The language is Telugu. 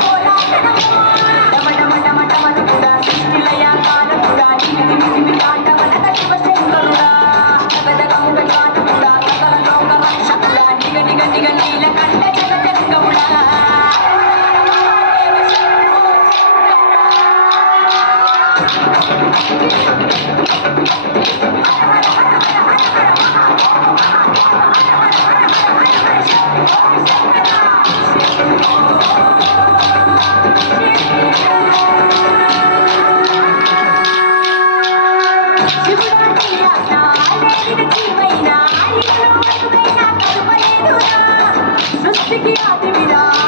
పోరాటము డమ డమ డమ డమ సృష్టిలయ కాలము దాని మిమిమి కాటము Bye.